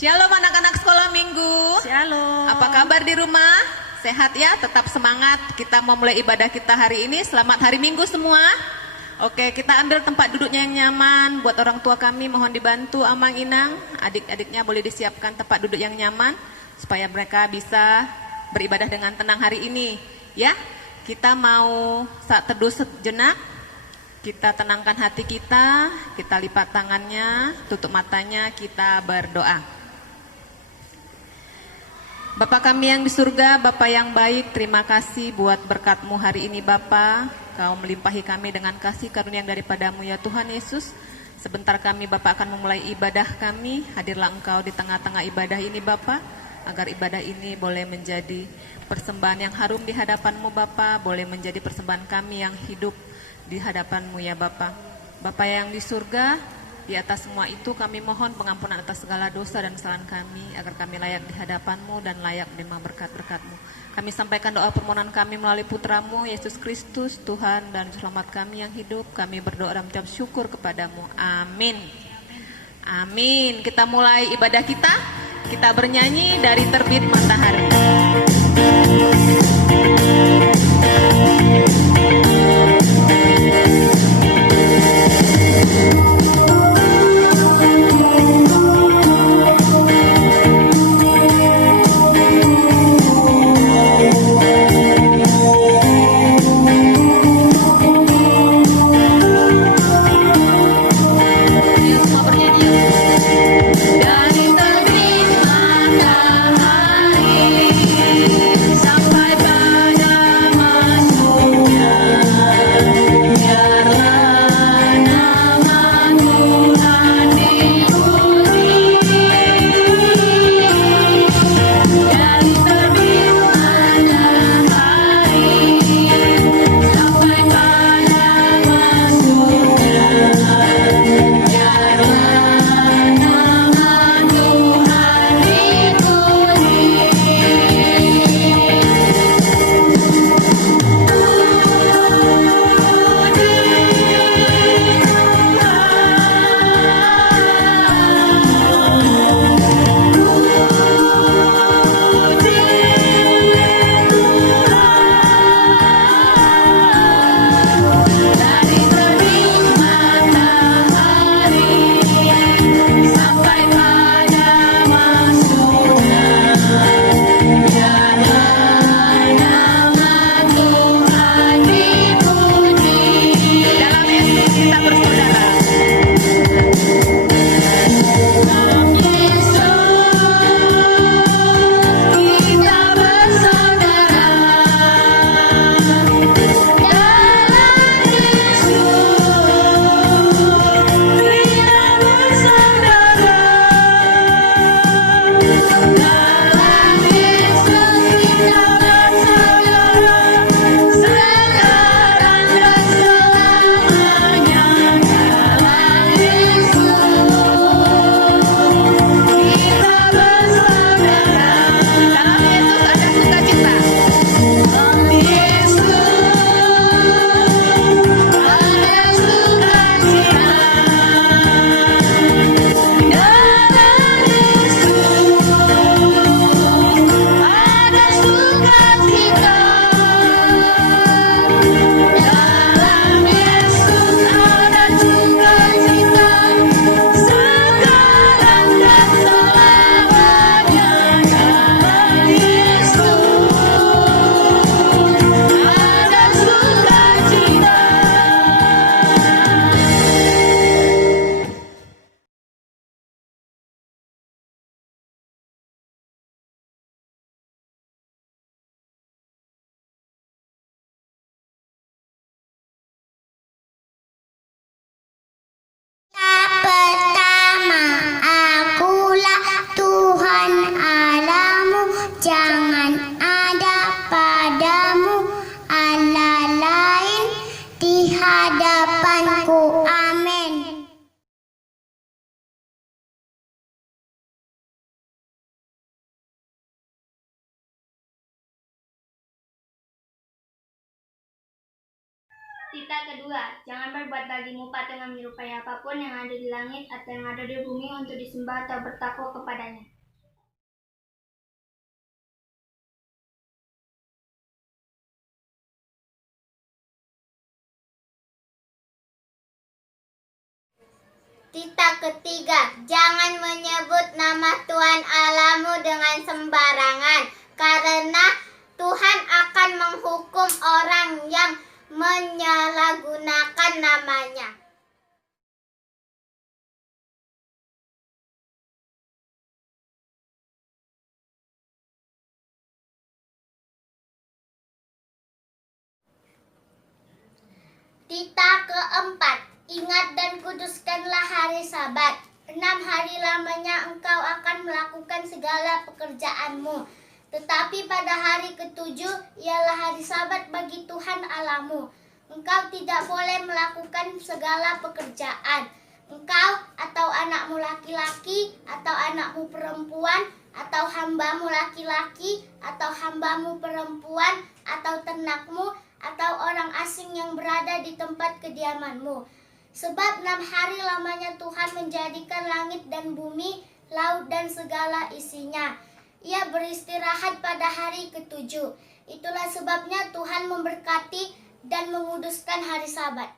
Shalom anak-anak sekolah minggu. Shalom. Apa kabar di rumah? Sehat ya? Tetap semangat. Kita mau mulai ibadah kita hari ini. Selamat hari Minggu semua. Oke, kita ambil tempat duduknya yang nyaman. Buat orang tua kami mohon dibantu Amang Inang. Adik-adiknya boleh disiapkan tempat duduk yang nyaman supaya mereka bisa beribadah dengan tenang hari ini. Ya, kita mau saat teduh sejenak. Kita tenangkan hati kita lipat tangannya, tutup matanya, kita berdoa. Bapa kami yang di surga, Bapa yang baik, terima kasih buat berkat-Mu hari ini Bapa. Kau melimpahi kami dengan kasih karunia yang daripada-Mu ya Tuhan Yesus. Sebentar kami Bapa akan memulai ibadah kami. Hadirlah Engkau di tengah-tengah ibadah ini Bapa, agar ibadah ini boleh menjadi persembahan yang harum di hadapan-Mu Bapa, boleh menjadi persembahan kami yang hidup di hadapan-Mu ya Bapa. Bapa yang di surga, di atas semua itu kami mohon pengampunan atas segala dosa dan kesalahan kami, agar kami layak di hadapan-Mu dan layak menerima berkat-berkat-Mu. Kami sampaikan doa permohonan kami melalui putra-Mu Yesus Kristus, Tuhan dan Selamat kami yang hidup. Kami berdoa dan mengucap syukur kepada-Mu. Amin. Amin. Kita mulai ibadah kita. Kita bernyanyi dari terbit matahari. Pertama, akulah Tuhan Allahmu, jangan ada padamu Allah lain di hadapanku. Amin. Di kita kedua, jangan berbuat bagimu patung yang menyerupai apapun yang ada di langit atau yang ada di bumi untuk disembah atau bertakwa kepadanya. Kita ketiga, jangan menyebut nama Tuhan Allahmu dengan sembarangan, karena Tuhan akan menghukum orang yang menyalahgunakan namanya. Kita keempat, ingat dan kuduskanlah hari Sabat. 6 hari lamanya engkau akan melakukan segala pekerjaanmu. Tetapi pada hari ketujuh ialah hari Sabat bagi Tuhan Allahmu. Engkau tidak boleh melakukan segala pekerjaan. Engkau atau anakmu laki-laki atau anakmu perempuan atau hambamu laki-laki atau hambamu perempuan atau ternakmu atau orang asing yang berada di tempat kediamanmu. Sebab 6 hari lamanya Tuhan menjadikan langit dan bumi, laut dan segala isinya. Ia beristirahat pada hari ketujuh. Itulah sebabnya Tuhan memberkati dan menguduskan hari Sabat.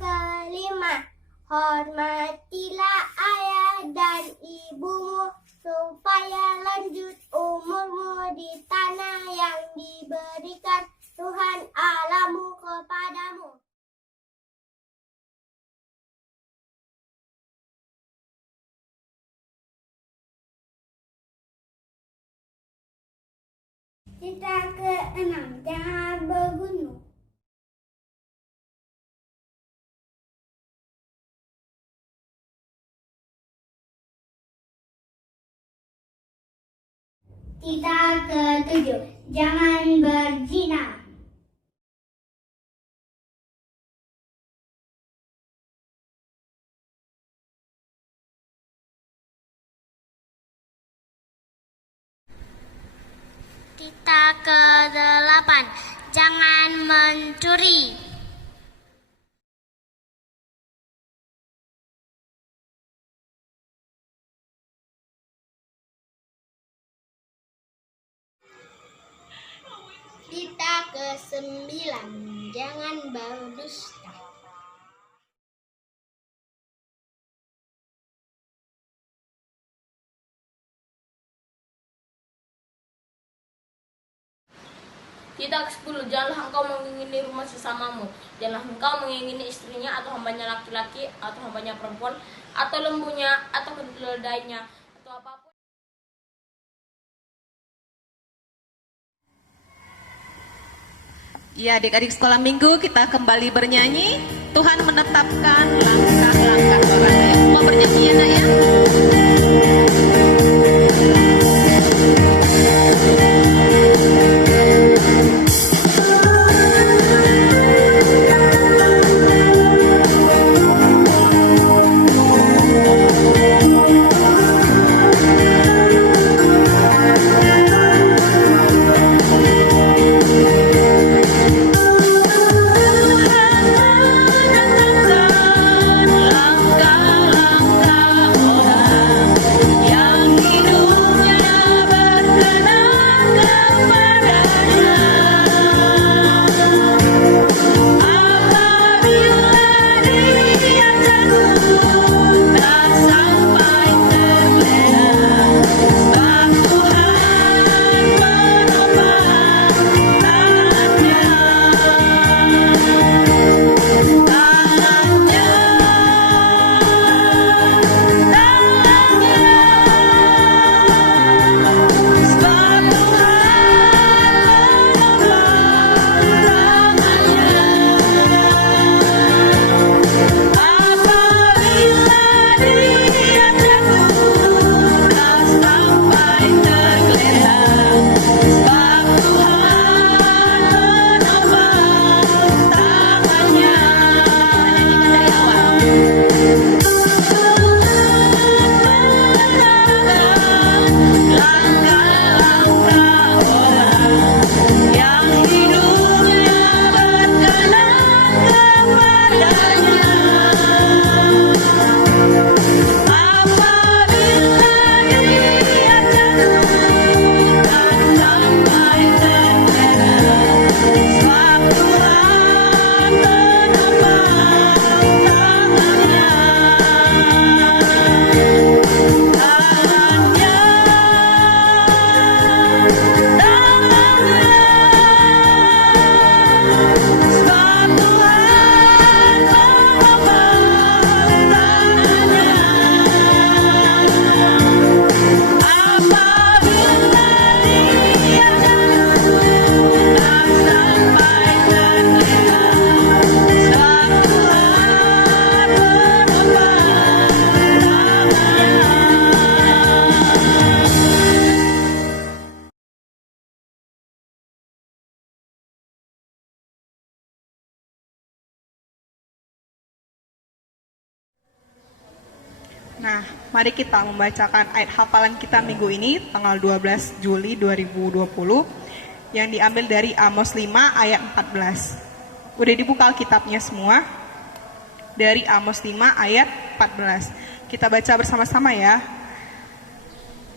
Kelima, hormatilah ayah dan ibumu supaya lanjut umurmu di tanah yang diberikan Tuhan Allahmu kepadamu. Kita keenam, jangan berbunuh. Kita ketujuh, jangan berzina. Kita kedelapan, jangan mencuri. Kita kesembilan, jangan berdusta. Kita ke-10, janganlah engkau mengingini rumah sesamamu. Janganlah engkau mengingini istrinya atau hambanya laki-laki atau hambanya perempuan atau lembunya atau keledainya atau apapun. Ya, adik-adik sekolah minggu, kita kembali bernyanyi. Tuhan menetapkan langkah-langkah orang. Ayo semua bernyanyi ya, nak ya. Nah, mari kita membacakan ayat hafalan kita minggu ini tanggal 12 Juli 2020 yang diambil dari Amos 5 ayat 14. Udah dibuka Alkitabnya semua? Dari Amos 5 ayat 14. Kita baca bersama-sama ya.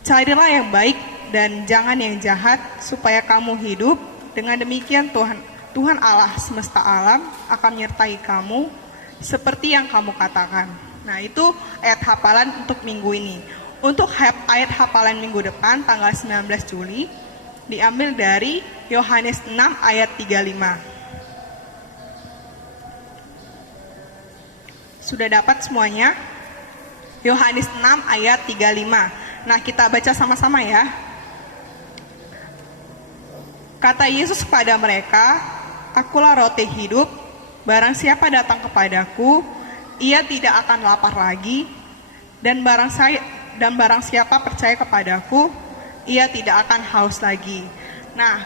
Carilah yang baik dan jangan yang jahat supaya kamu hidup. Dengan demikian Tuhan Allah semesta alam akan menyertai kamu seperti yang kamu katakan. Nah, itu ayat hafalan untuk minggu ini. Untuk ayat hafalan minggu depan tanggal 19 Juli diambil dari Yohanes 6 ayat 35. Sudah dapat semuanya? Yohanes 6 ayat 35. Nah, kita baca sama-sama ya. Kata Yesus kepada mereka, "Akulah roti hidup, barang siapa datang kepadaku, ia tidak akan lapar lagi, dan barang siapa percaya kepadaku, ia tidak akan haus lagi." Nah,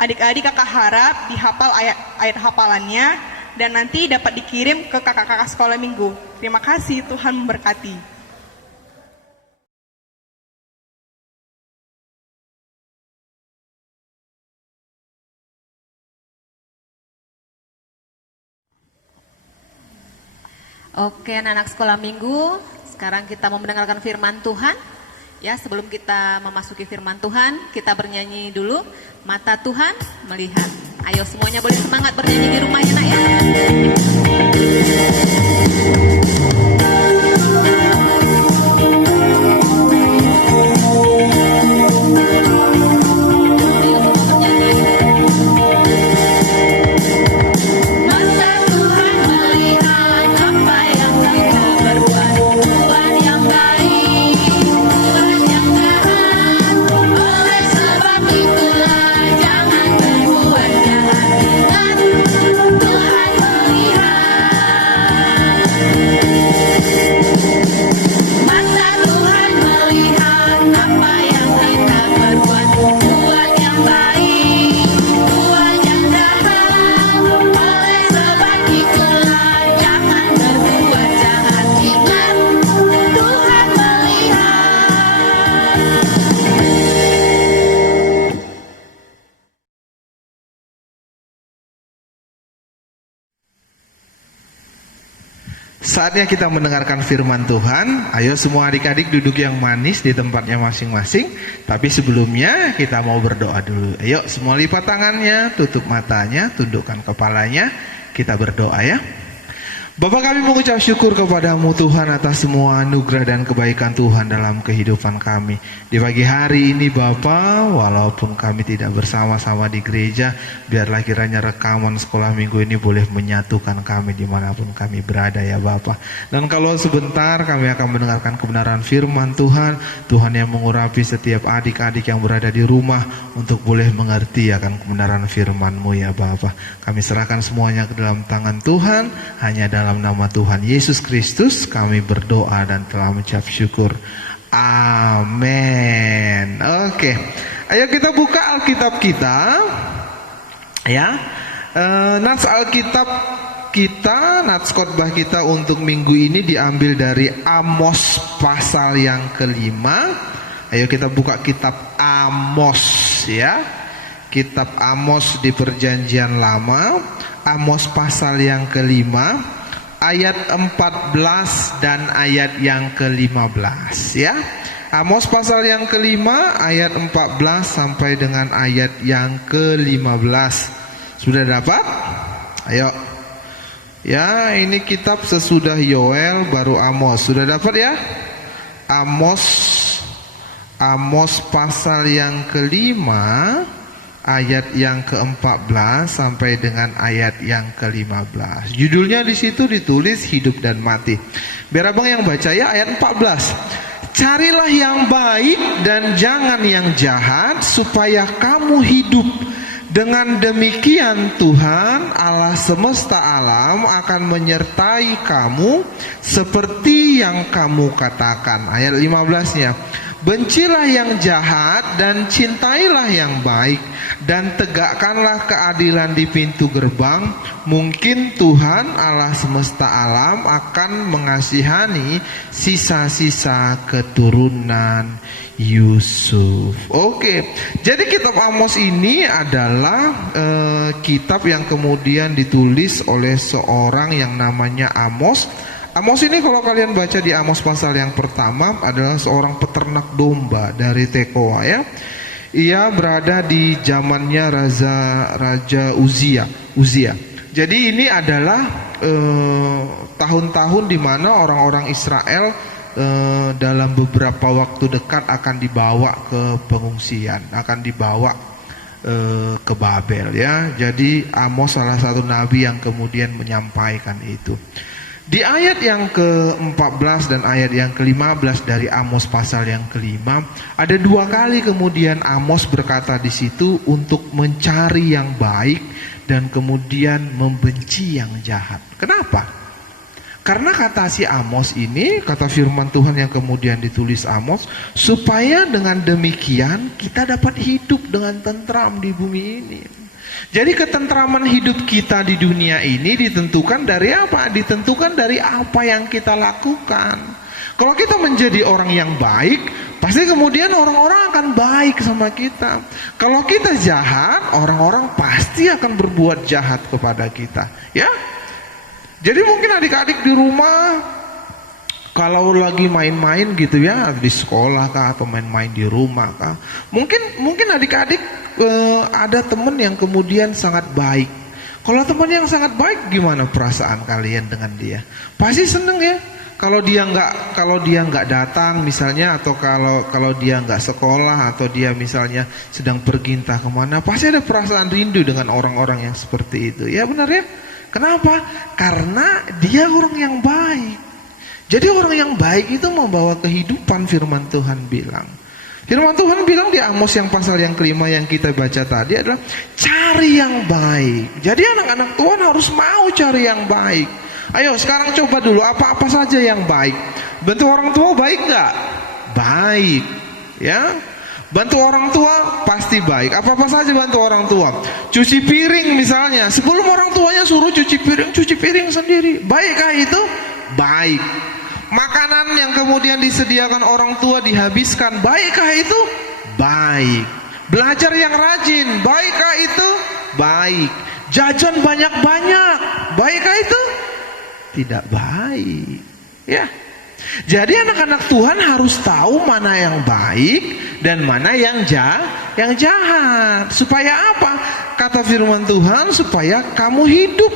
adik-adik kakak harap dihafal ayat hafalannya dan nanti dapat dikirim ke kakak-kakak sekolah minggu. Terima kasih, Tuhan memberkati. Oke, anak-anak sekolah minggu, sekarang kita mau mendengarkan firman Tuhan. Ya, sebelum kita memasuki firman Tuhan, kita bernyanyi dulu. Mata Tuhan melihat. Ayo semuanya boleh semangat bernyanyi di rumahnya, nak ya. Saatnya kita mendengarkan firman Tuhan. Ayo semua adik-adik duduk yang manis di tempatnya masing-masing. Tapi sebelumnya kita mau berdoa dulu. Ayo semua lipat tangannya, tutup matanya, tundukkan kepalanya. Kita berdoa ya. Bapa, kami mengucap syukur kepadamu Tuhan atas semua anugerah dan kebaikan Tuhan dalam kehidupan kami. Di pagi hari ini Bapa, walaupun kami tidak bersama-sama di gereja, biarlah kiranya rekaman sekolah minggu ini boleh menyatukan kami dimanapun kami berada ya Bapa. Dan kalau sebentar kami akan mendengarkan kebenaran firman Tuhan, Tuhan yang mengurapi setiap adik-adik yang berada di rumah untuk boleh mengerti akan kebenaran firman-Mu ya Bapa. Kami serahkan semuanya ke dalam tangan Tuhan, hanya dalam nama Tuhan Yesus Kristus kami berdoa dan telah mengucap syukur. Amin. Oke, ayo kita buka Alkitab kita ya. Nats Alkitab kita, nats khotbah kita untuk minggu ini diambil dari Amos pasal yang kelima. Ayo kita buka kitab Amos ya. Kitab Amos di Perjanjian Lama, Amos pasal yang kelima, ayat 14 dan ayat yang ke-15 ya. Amos pasal yang kelima ayat 14 sampai dengan ayat yang ke-15. Sudah dapat? Ayo. Ya, ini kitab sesudah Yoel baru Amos. Sudah dapat ya? Amos pasal yang kelima ayat yang ke-14 sampai dengan ayat yang ke-15. Judulnya di situ ditulis hidup dan mati. Biar abang yang baca ya, ayat 14. Carilah yang baik dan jangan yang jahat supaya kamu hidup. Dengan demikian Tuhan Allah semesta alam akan menyertai kamu seperti yang kamu katakan. Ayat 15-nya. bencilah yang jahat dan cintailah yang baik, dan tegakkanlah keadilan di pintu gerbang. Mungkin Tuhan Allah semesta alam akan mengasihani sisa-sisa keturunan Yusuf. Oke, jadi kitab Amos ini adalah kitab yang kemudian ditulis oleh seorang yang namanya Amos. Amos ini kalau kalian baca di Amos pasal yang pertama adalah seorang peternak domba dari Tekoa ya. Ia berada di zamannya Raja Uzia. Jadi ini adalah tahun-tahun di mana orang-orang Israel dalam beberapa waktu dekat akan dibawa ke pengungsian, akan dibawa ke Babel ya. Jadi Amos salah satu nabi yang kemudian menyampaikan itu. Di ayat yang ke-14 dan ayat yang ke-15 dari Amos pasal yang ke-5, ada 2 kali kemudian Amos berkata di situ untuk mencari yang baik dan kemudian membenci yang jahat. Kenapa? Karena kata si Amos ini, kata firman Tuhan yang kemudian ditulis Amos, supaya dengan demikian kita dapat hidup dengan tentram di bumi ini. Jadi ketentraman hidup kita di dunia ini ditentukan dari apa? Ditentukan dari apa yang kita lakukan. Kalau kita menjadi orang yang baik, pasti kemudian orang-orang akan baik sama kita. Kalau kita jahat, orang-orang pasti akan berbuat jahat kepada kita. Ya. Jadi mungkin adik-adik di rumah, kalau lagi main-main gitu ya, di sekolah kah atau main-main di rumah kah, mungkin adik-adik ada teman yang kemudian sangat baik. Kalau teman yang sangat baik, gimana perasaan kalian dengan dia? Pasti seneng ya. Kalau dia nggak datang misalnya, atau kalau dia nggak sekolah, atau dia misalnya sedang pergi entah kemana, pasti ada perasaan rindu dengan orang-orang yang seperti itu. Ya benar ya. Kenapa? Karena dia orang yang baik. Jadi orang yang baik itu membawa kehidupan, firman Tuhan bilang. Firman Tuhan bilang di Amos yang pasal yang ke-5 yang kita baca tadi adalah cari yang baik. Jadi anak-anak Tuhan harus mau cari yang baik. Ayo sekarang coba dulu apa-apa saja yang baik. Bantu orang tua baik nggak? Baik. Ya. Bantu orang tua pasti baik. Apa-apa saja bantu orang tua. Cuci piring misalnya, sebelum orang tuanya suruh cuci piring sendiri. Baikkah itu? Baik. Makanan yang kemudian disediakan orang tua dihabiskan, baikkah itu? Baik. Belajar yang rajin, baikkah itu? Baik. Jajan banyak-banyak, baikkah itu? Tidak baik. Ya. Jadi anak-anak Tuhan harus tahu mana yang baik dan mana yang jahat. Supaya apa? Kata firman Tuhan, supaya kamu hidup,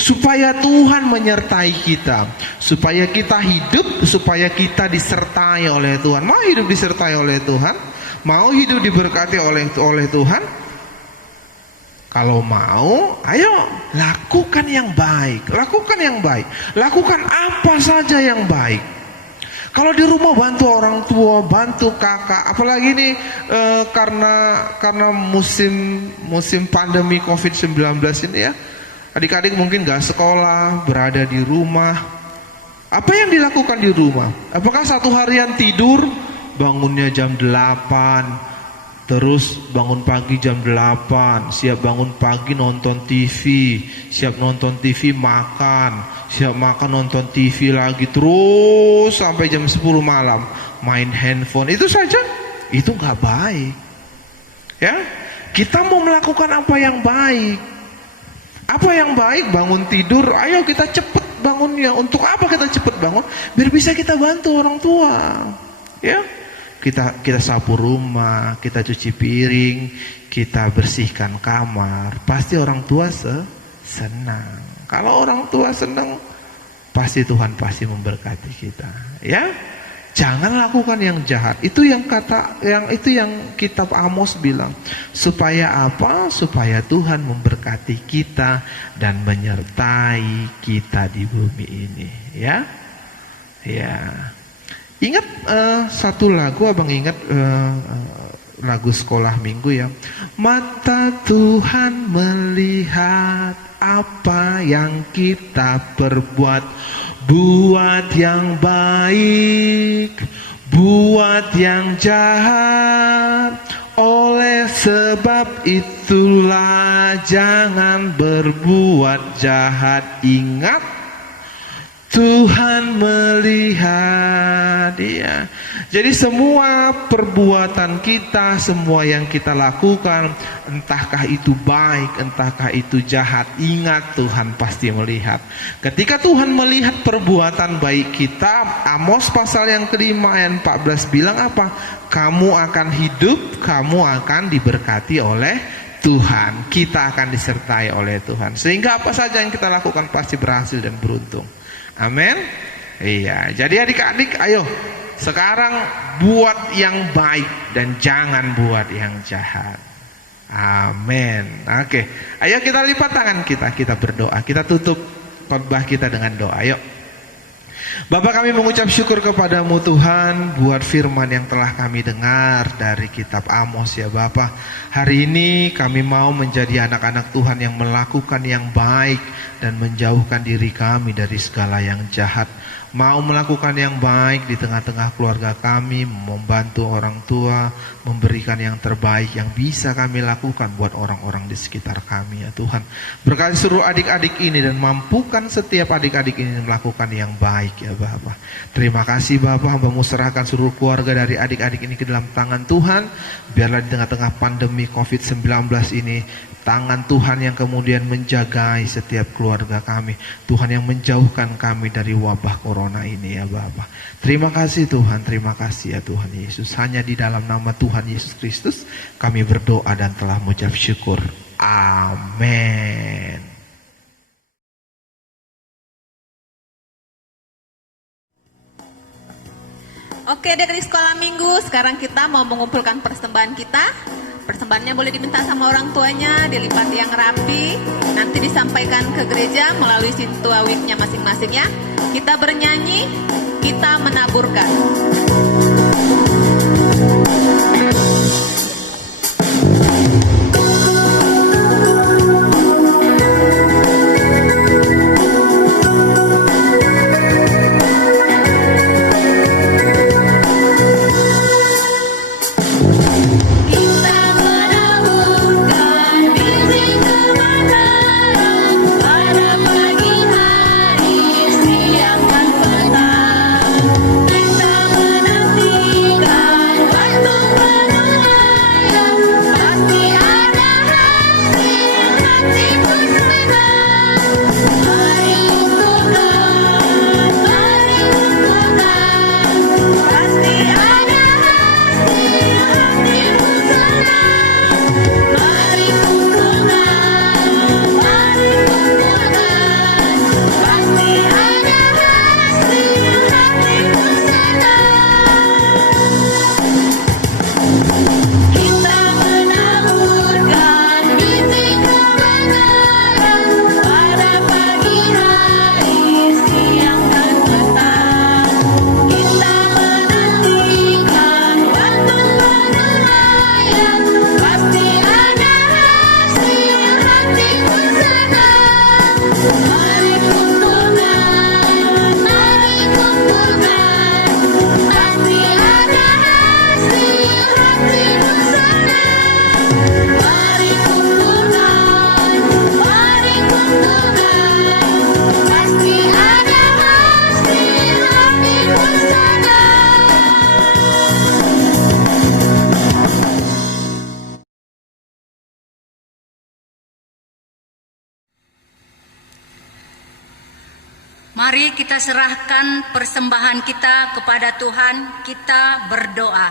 supaya Tuhan menyertai kita, supaya kita hidup, supaya kita disertai oleh Tuhan. Mau hidup disertai oleh Tuhan? Mau hidup diberkati oleh Tuhan? Kalau mau, ayo lakukan yang baik. Lakukan yang baik. Lakukan apa saja yang baik. Kalau di rumah bantu orang tua, bantu kakak. Apalagi nih karena musim pandemi COVID-19 ini ya. Adik-adik mungkin gak sekolah, berada di rumah. Apa yang dilakukan di rumah? Apakah satu harian tidur, bangunnya jam 8, terus bangun pagi jam 8, siap bangun pagi nonton TV, siap nonton TV makan, siap makan nonton TV lagi, terus sampai jam 10 malam main handphone? Itu saja, itu gak baik. Ya, kita mau melakukan apa yang baik. Apa yang baik? Bangun tidur, ayo kita cepet bangunnya. Untuk apa kita cepet bangun? Biar bisa kita bantu orang tua. Ya, kita sapu rumah, kita cuci piring, kita bersihkan kamar. Pasti orang tua senang. Kalau orang tua senang, pasti Tuhan pasti memberkati kita. Ya, jangan lakukan yang jahat. Itu yang kitab Amos bilang. Supaya apa? Supaya Tuhan memberkati kita dan menyertai kita di bumi ini. Ya, ya. Ingat satu lagu, abang ingat lagu sekolah minggu ya. Mata Tuhan melihat apa yang kita perbuat. Buat yang baik, berbuat yang jahat. Oleh sebab itulah jangan berbuat jahat. Ingat, Tuhan melihat, ya. Jadi semua perbuatan kita, semua yang kita lakukan, entahkah itu baik, entahkah itu jahat, ingat Tuhan pasti melihat. Ketika Tuhan melihat perbuatan baik kita, Amos pasal yang kelima ayat 14 bilang apa? Kamu akan hidup, kamu akan diberkati oleh Tuhan. Kita akan disertai oleh Tuhan. Sehingga apa saja yang kita lakukan pasti berhasil dan beruntung. Amin. Iya, jadi adik-adik, ayo sekarang buat yang baik dan jangan buat yang jahat. Amin. Oke, ayo kita lipat tangan kita berdoa. Kita tutup khotbah kita dengan doa. Ayo. Bapa, kami mengucap syukur kepadamu Tuhan buat firman yang telah kami dengar dari kitab Amos, ya Bapa. Hari ini kami mau menjadi anak-anak Tuhan yang melakukan yang baik dan menjauhkan diri kami dari segala yang jahat. Mau melakukan yang baik di tengah-tengah keluarga kami, membantu orang tua, memberikan yang terbaik yang bisa kami lakukan buat orang-orang di sekitar kami, ya Tuhan. Berkati seluruh adik-adik ini dan mampukan setiap adik-adik ini melakukan yang baik, ya Bapa. Terima kasih Bapa, hamba-Mu serahkan seluruh keluarga dari adik-adik ini ke dalam tangan Tuhan. Biarlah di tengah-tengah pandemi COVID-19 ini, tangan Tuhan yang kemudian menjagai setiap keluarga kami. Tuhan yang menjauhkan kami dari wabah corona ini, ya Bapa. Terima kasih Tuhan, terima kasih ya Tuhan Yesus. Hanya di dalam nama Tuhan Yesus Kristus kami berdoa dan telah mengucap syukur. Amin. Oke, dari sekolah minggu, sekarang kita mau mengumpulkan persembahan kita. Persembahannya boleh diminta sama orang tuanya, dilipat yang rapi, nanti disampaikan ke gereja melalui sintua wiknya masing-masing, ya. Kita bernyanyi, kita menaburkan. Mari kita serahkan persembahan kita kepada Tuhan, kita berdoa.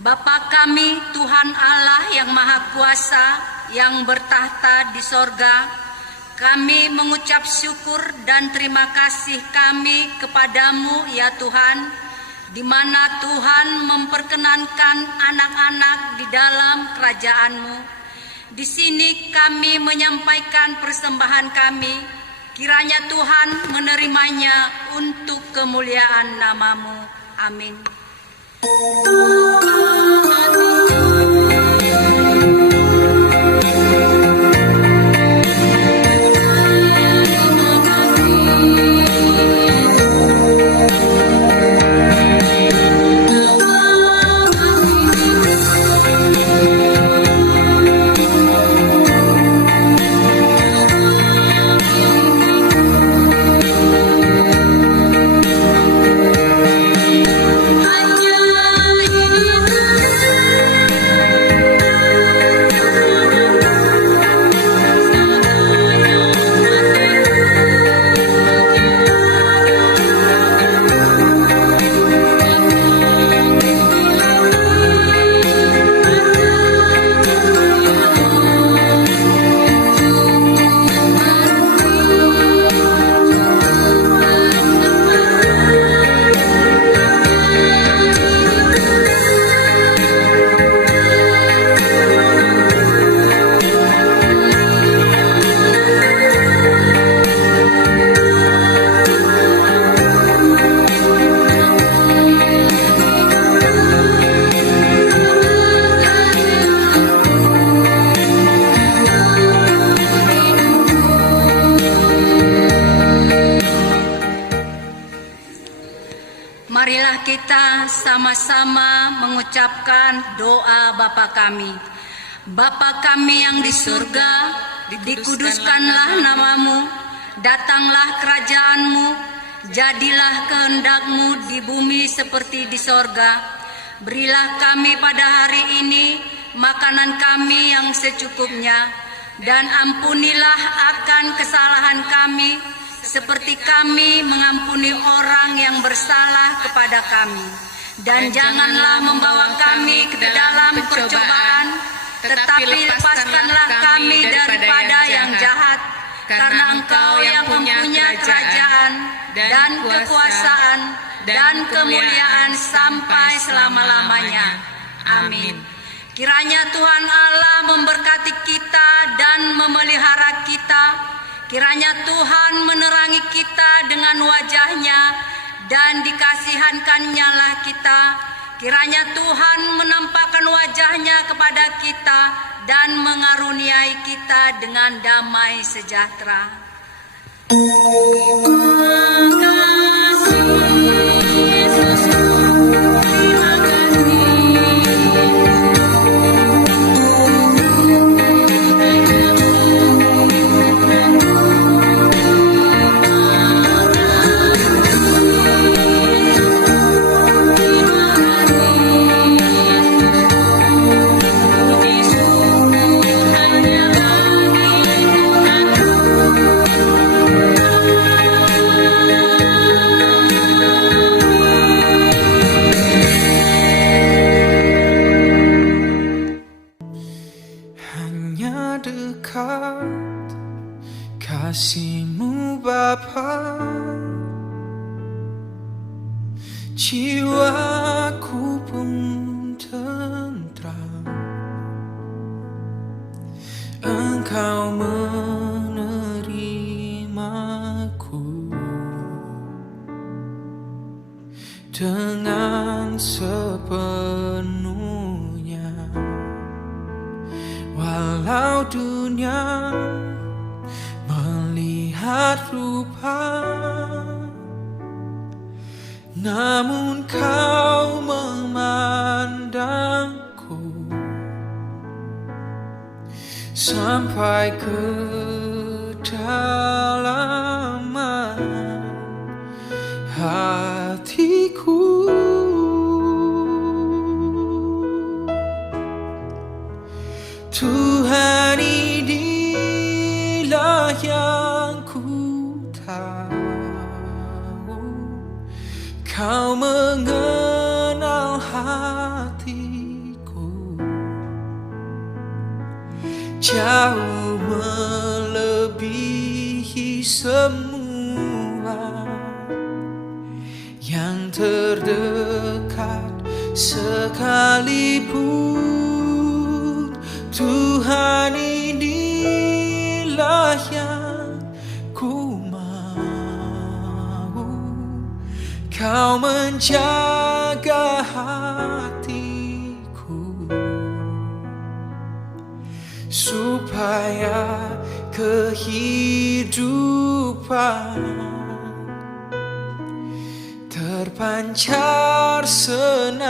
Bapa kami, Tuhan Allah yang Maha Kuasa, yang bertahta di sorga, kami mengucap syukur dan terima kasih kami kepadamu ya Tuhan, di mana Tuhan memperkenankan anak-anak di dalam kerajaan-Mu. Di sini kami menyampaikan persembahan kami, kiranya Tuhan menerimanya untuk kemuliaan nama-Mu. Amin. marilah kita sama-sama mengucapkan doa Bapa kami. Bapa kami yang di surga, dikuduskanlah namamu, datanglah kerajaanmu, jadilah kehendak-Mu di bumi seperti di sorga. Berilah kami pada hari ini makanan kami yang secukupnya, dan ampunilah akan kesalahan kami, seperti kami mengampuni orang yang bersalah kepada kami. Dan janganlah membawa kami ke dalam percobaan, tetapi lepaskanlah kami daripada yang jahat, karena Engkau yang mempunyai kerajaan dan kekuasaan dan kemuliaan sampai selama-lamanya. Amin. Kiranya Tuhan Allah memberkati kita dan memelihara kita. Kiranya Tuhan menerangi kita dengan wajah-Nya dan dikasihankan-Nya lah kita. Kiranya Tuhan menampakkan wajah-Nya kepada kita dan mengaruniai kita dengan damai sejahtera. Kasih-Mu Bapa, jiwaku pun tentram. Engkau menerimaku dengan sepenuhnya, walau dunia melihat rupa, namun Kau memandangku sampai ke dalaman hatiku. Tuhan, inilah yang ku tahu, Kau mengenal hatiku jauh melebihi semua yang terdekat sekalipun. Tuhan, inilah yang ku mau, Kau menjaga hatiku supaya kehidupan terpancar senantiasa